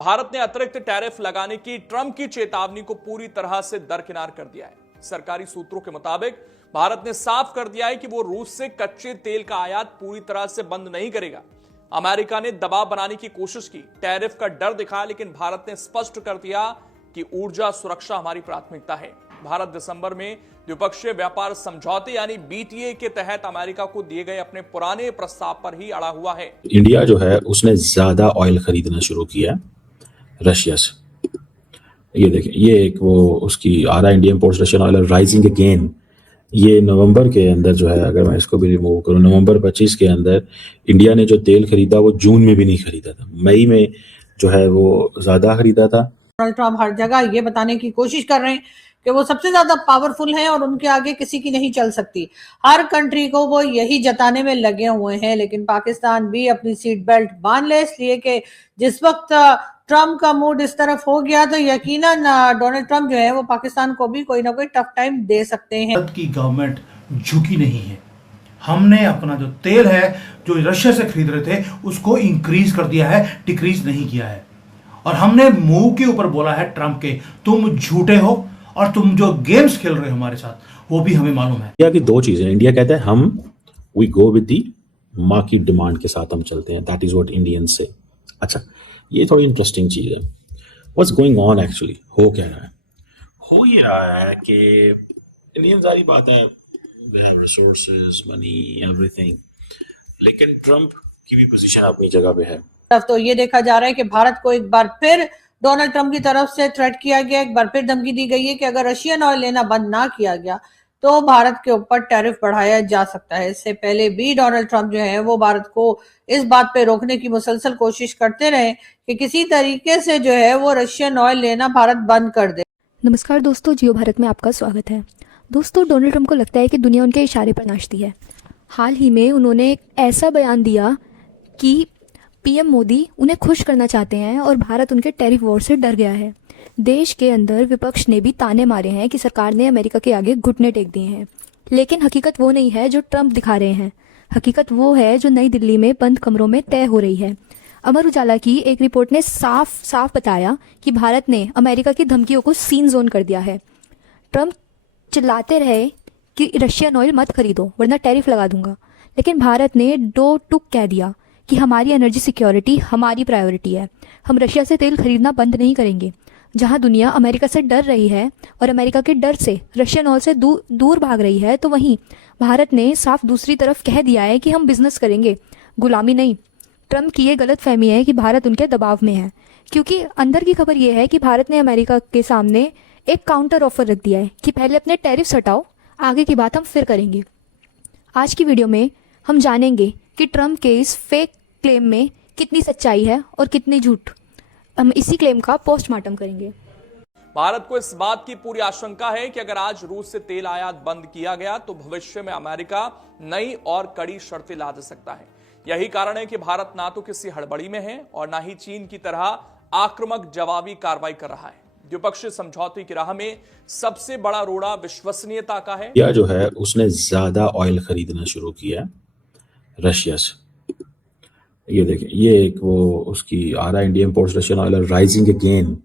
भारत ने अतिरिक्त टैरिफ लगाने की ट्रंप की चेतावनी को पूरी तरह से दरकिनार कर दिया है। सरकारी सूत्रों के मुताबिक भारत ने साफ कर दिया है कि वो रूस से कच्चे तेल का आयात पूरी तरह से बंद नहीं करेगा। अमेरिका ने दबाव बनाने की कोशिश की, टैरिफ का डर दिखाया, लेकिन भारत ने स्पष्ट कर दिया कि ऊर्जा सुरक्षा हमारी प्राथमिकता है। भारत दिसंबर में द्विपक्षीय व्यापार समझौते यानी बीटीए के तहत अमेरिका को दिए गए अपने पुराने प्रस्ताव पर ही अड़ा हुआ है। इंडिया जो है उसने ज्यादा ऑयल खरीदना शुरू किया रशिया से। ये देखिए, ये एक वो उसकी आरा India imports Russian oil rising again. ये नवंबर के अंदर जो है, अगर मैं इसको भी रिमूव करूं, नवंबर 25 के अंदर इंडिया ने जो तेल खरीदा वो जून में भी नहीं खरीदा था, मई में जो है वो ज्यादा खरीदा था। डोनाल्ड ट्रंप हर जगह ये बताने की कोशिश कर रहे हैं कि वो सबसे ज्यादा पावरफुल हैं और उनके आगे किसी की नहीं चल सकती। हर कंट्री को वो यही जताने में लगे हुए हैं, लेकिन पाकिस्तान भी अपनी सीट बेल्ट बांध ले, इसलिए कि जिस वक्त ट्रंप का मूड इस तरफ हो गया तो यकीनन डोनाल्ड ट्रंप जो है वो पाकिस्तान को भी कोई ना कोई टफ टाइम दे सकते हैं। भारत की गवर्नमेंट झुकी नहीं है। हमने अपना जो तेल है जो रशिया से खरीद रहे थे उसको इंक्रीज कर दिया है, डिक्रीज नहीं किया है। और हमने मुंह के ऊपर बोला है ट्रंप के, तुम झूठे हो और तुम जो गेम्स खेल रहे हो हमारे साथ वो भी हमें मालूम है। इंडिया की दो चीजें, इंडिया कहता है हम we go with the market demand के साथ हम चलते हैं, दैट इज व्हाट इंडियंस से। अच्छा, ये थोड़ी इंटरेस्टिंग चीज है। व्हाट्स गोइंग ऑन एक्चुअली, हो क्या रहा है? हो ये रहा है कि इंडियन सारी बात है, we have resources, money, everything, लेकिन ट्रंप की भी पोजीशन अपनी जगह पे है। तो ये देखा जा रहा है कि भारत को एक बार फिर डोनाल्ड ट्रंप की तरफ से थ्रेट किया गया, एक बार फिर धमकी दी गई है कि अगर रशियन ऑयल लेना बंद ना किया गया तो भारत के ऊपर टैरिफ बढ़ाया जा सकता है। इससे पहले भी डोनाल्ड ट्रंप जो है वो भारत को इस बात पे रोकने की मुसलसल कोशिश करते रहे कि किसी तरीके से जो है वो रशियन ऑयल लेना भारत बंद कर दे। नमस्कार दोस्तों, जियो भारत में आपका स्वागत है। दोस्तों, डोनाल्ड ट्रंप को लगता है कि दुनिया उनके इशारे पर नाचती है। हाल ही में उन्होंने एक ऐसा बयान दिया कि पीएम मोदी उन्हें खुश करना चाहते हैं और भारत उनके टैरिफ वॉर से डर गया है। देश के अंदर विपक्ष ने भी ताने मारे हैं कि सरकार ने अमेरिका के आगे घुटने टेक दिए हैं, लेकिन हकीकत वो नहीं है जो ट्रंप दिखा रहे हैं। हकीकत वो है जो नई दिल्ली में बंद कमरों में तय हो रही है। अमर उजाला की एक रिपोर्ट ने साफ साफ बताया कि भारत ने अमेरिका की धमकियों को सीन जोन कर दिया है। ट्रंप चिल्लाते रहे कि रशियन ऑयल मत खरीदो वरना टैरिफ लगा दूंगा, लेकिन भारत ने दो टुक कह दिया कि हमारी एनर्जी सिक्योरिटी हमारी प्रायोरिटी है, हम रशिया से तेल खरीदना बंद नहीं करेंगे। जहां दुनिया अमेरिका से डर रही है और अमेरिका के डर से रशियन ऑयल से दूर भाग रही है, तो वहीं भारत ने साफ दूसरी तरफ कह दिया है कि हम बिजनेस करेंगे, गुलामी नहीं। ट्रंप की ये गलत फहमी है कि भारत उनके दबाव में है, क्योंकि अंदर की खबर ये है कि भारत ने अमेरिका के सामने एक काउंटर ऑफर रख दिया है कि पहले अपने टैरिफ हटाओ, आगे की बात हम फिर करेंगे। आज की वीडियो में हम जानेंगे कि ट्रंप के इस फेक क्लेम में कितनी सच्चाई है और कितनी झूठ। हम इसी क्लेम का पोस्टमार्टम करेंगे। भारत को इस बात की पूरी आशंका है कि अगर आज रूस से तेल आयात बंद किया गया तो भविष्य में अमेरिका नई और कड़ी शर्तें ला दे सकता है। यही कारण है कि भारत ना तो किसी हड़बड़ी में है और ना ही चीन की तरह आक्रामक जवाबी कार्रवाई कर रहा है। द्विपक्षीय समझौते की राह में सबसे बड़ा रोड़ा विश्वसनीयता का है। इंडिया जो है उसने ज्यादा ऑयल खरीदना शुरू किया रशिया से। ये देखिए, ये एक वो उसकी आरा India imports Russian oil rising again.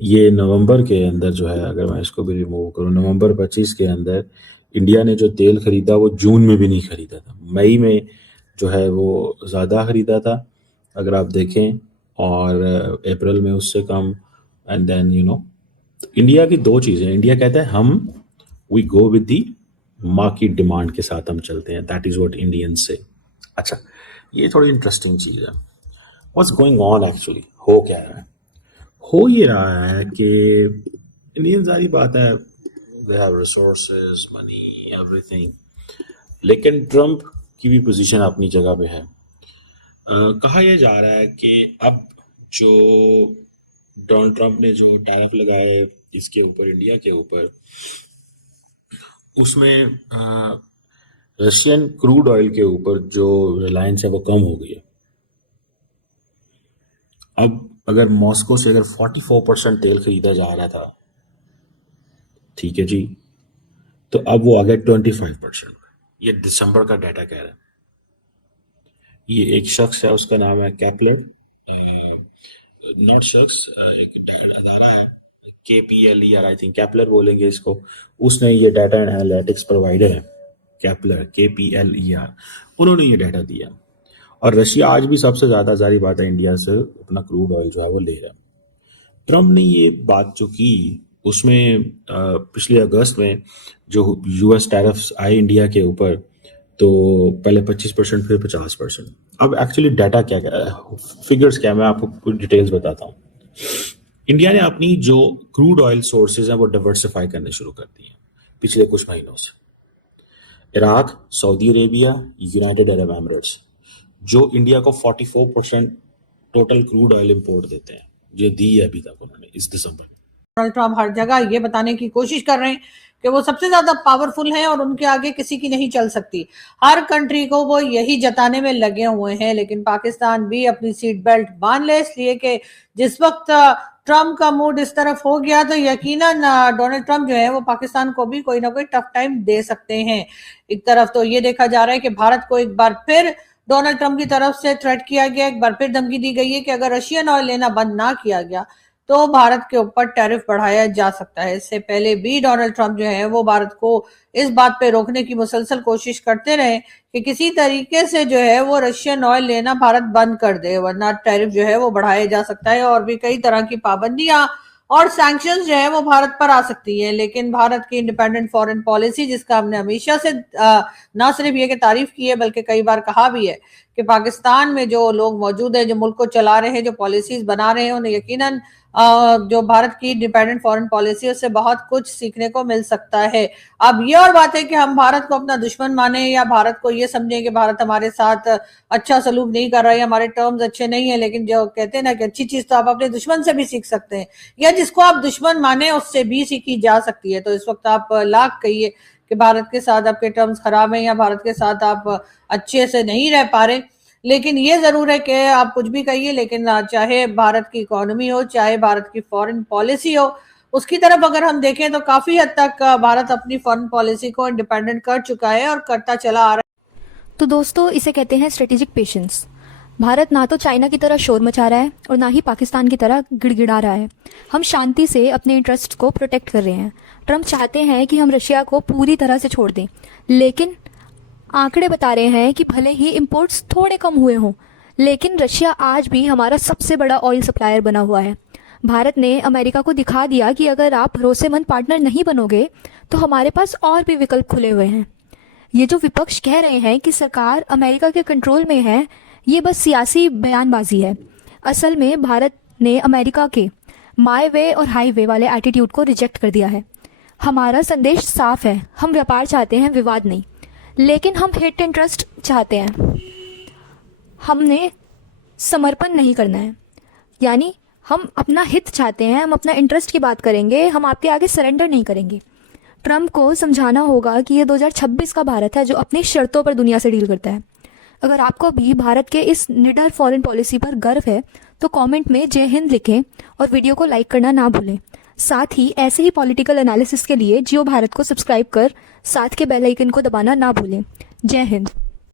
ये नवंबर के अंदर जो है, अगर मैं इसको भी रिमूव करूं, नवंबर 25 के अंदर इंडिया ने जो तेल खरीदा वो जून में भी नहीं खरीदा था, मई में जो है वो ज़्यादा खरीदा था अगर आप देखें, और अप्रैल में उससे कम। एंड देन इंडिया की दो चीज़ें, इंडिया कहता है हम we go with the market demand के साथ हम चलते हैं, दैट इज़ व्हाट इंडियंस से। अच्छा, ये थोड़ी इंटरेस्टिंग चीज़ है। व्हाट्स गोइंग ऑन एक्चुअली, हो क्या रहा है? हो ये रहा है कि इंडियन सारी बात है, we have resources, money, everything, लेकिन ट्रंप की भी पोजीशन अपनी जगह पे है। कहा यह जा रहा है कि अब जो डोनाल्ड ट्रंप ने जो टैरिफ लगाए इसके ऊपर, इंडिया के ऊपर, उसमें रशियन क्रूड ऑयल के ऊपर जो रिलायंस है वो कम हो गई है। अब अगर मॉस्को से अगर 44% तेल खरीदा जा रहा था, ठीक है जी, तो अब वो आ गया 25%। ये दिसंबर का डाटा कह रहा है। ये एक शख्स है, उसका नाम है कैपलर, नॉट शख्स, एक अदारा है KPLER, आई थिंक कैपलर बोलेंगे इसको, उसने ये डाटा एंड एनालिटिक्स प्रोवाइडर है कैपलर KPLER, उन्होंने ये डाटा दिया। और रशिया आज भी सबसे ज़्यादा, जारी बात है, इंडिया से अपना क्रूड ऑयल जो है वो ले रहा है। ट्रम्प ने ये बात जो की उसमें पिछले अगस्त में जो US टैरिफ्स आए इंडिया के ऊपर, तो पहले 25% फिर 50%। अब एक्चुअली डाटा क्या है, फिगर्स क्या है, मैं आपको कुछ डिटेल्स बताता हूँ। इंडिया ने अपनी जो क्रूड ऑयल सोर्सेज हैं वो डाइवर्सिफाई करने शुरू कर दिए हैं पिछले कुछ महीनों से। Iraq, Saudi Arabia, United Arab Emirates, जो इंडिया को 44% टोटल क्रूड ऑयल इंपोर्ट देते हैं, जो दी है अभी तक उन्होंने इस दिसंबर में। डोनाल्ड ट्रम्प हर जगह ये बताने की कोशिश कर रहे हैं कि वो सबसे ज्यादा पावरफुल हैं और उनके आगे किसी की नहीं चल सकती। हर कंट्री को वो यही जताने में लगे हुए हैं, लेकिन पाकिस्तान भी अपनी सीट बेल्ट बांध ले, इसलिए कि जिस वक्त ट्रम्प का मूड इस तरफ हो गया तो यकीनन डोनाल्ड ट्रम्प जो है वो पाकिस्तान को भी कोई ना कोई टफ टाइम दे सकते हैं। एक तरफ तो ये देखा जा रहा है कि भारत को एक बार फिर डोनाल्ड ट्रम्प की तरफ से थ्रेट किया गया, एक बार फिर धमकी दी गई है कि अगर रशियन ऑयल लेना बंद ना किया गया तो भारत के ऊपर टैरिफ बढ़ाया जा सकता है। इससे पहले भी डोनाल्ड ट्रम्प जो है वो भारत को इस बात पे रोकने की मुसलसल कोशिश करते रहे कि किसी तरीके से जो है वो रशियन ऑयल लेना भारत बंद कर दे, वरना टैरिफ जो है वो बढ़ाया जा सकता है और भी कई तरह की पाबंदियां और सैंक्शंस जो है वो भारत पर आ सकती है। लेकिन भारत की इंडिपेंडेंट फॉरेन पॉलिसी, जिसका हमने हमेशा से ना सिर्फ ये कि तारीफ की है बल्कि कई बार कहा भी है कि पाकिस्तान में जो लोग मौजूद हैं, जो मुल्क को चला रहे हैं, जो पॉलिसीज बना रहे हैं, उन्हें यकीनन जो भारत की इंडिपेंडेंट फॉरेन पॉलिसी उससे बहुत कुछ सीखने को मिल सकता है। अब ये और बात है कि हम भारत को अपना दुश्मन माने या भारत को ये समझें कि भारत हमारे साथ अच्छा सलूक नहीं कर रहा है, हमारे टर्म्स अच्छे नहीं है, लेकिन जो कहते हैं ना कि अच्छी चीज तो आप अपने दुश्मन से भी सीख सकते हैं, या जिसको आप दुश्मन माने उससे भी सीखी जा सकती है। तो इस वक्त आप लाख कहिए कि भारत के साथ आपके टर्म्स खराब हैं या भारत के साथ आप अच्छे से नहीं रह पा रहे, लेकिन ये जरूर है कि आप कुछ भी कहिए, लेकिन चाहे भारत की इकोनॉमी हो, चाहे भारत की फॉरेन पॉलिसी हो, उसकी तरफ अगर हम देखें तो काफी हद तक भारत अपनी फॉरेन पॉलिसी को इंडिपेंडेंट कर चुका है और करता चला आ रहा है। तो दोस्तों, इसे कहते हैं स्ट्रेटेजिक पेशेंस। भारत ना तो चाइना की तरह शोर मचा रहा है और ना ही पाकिस्तान की तरह गिड़गिड़ा रहा है। हम शांति से अपने इंटरेस्ट को प्रोटेक्ट कर रहे हैं। ट्रम्प चाहते हैं कि हम रशिया को पूरी तरह से छोड़ दें, लेकिन आंकड़े बता रहे हैं कि भले ही इंपोर्ट्स थोड़े कम हुए हों, लेकिन रशिया आज भी हमारा सबसे बड़ा ऑयल सप्लायर बना हुआ है। भारत ने अमेरिका को दिखा दिया कि अगर आप भरोसेमंद पार्टनर नहीं बनोगे तो हमारे पास और भी विकल्प खुले हुए हैं। ये जो विपक्ष कह रहे हैं कि सरकार अमेरिका के कंट्रोल में है, ये बस सियासी बयानबाजी है। असल में भारत ने अमेरिका के माय वे और हाईवे वाले एटीट्यूड को रिजेक्ट कर दिया है। हमारा संदेश साफ है, हम व्यापार चाहते हैं, विवाद नहीं, लेकिन हम हिट एंड ट्रस्ट चाहते हैं। हमने समर्पण नहीं करना है, यानी हम अपना हित चाहते हैं, हम अपना इंटरेस्ट की बात करेंगे, हम आपके आगे सरेंडर नहीं करेंगे। ट्रम्प को समझाना होगा कि ये 2026 का भारत है जो अपनी शर्तों पर दुनिया से डील करता है। अगर आपको भी भारत के इस निडर फॉरेन पॉलिसी पर गर्व है तो कमेंट में जय हिंद लिखें और वीडियो को लाइक करना ना भूलें। साथ ही ऐसे ही पॉलिटिकल एनालिसिस के लिए जियो भारत को सब्सक्राइब कर साथ के बेल आइकन को दबाना ना भूलें। जय हिंद।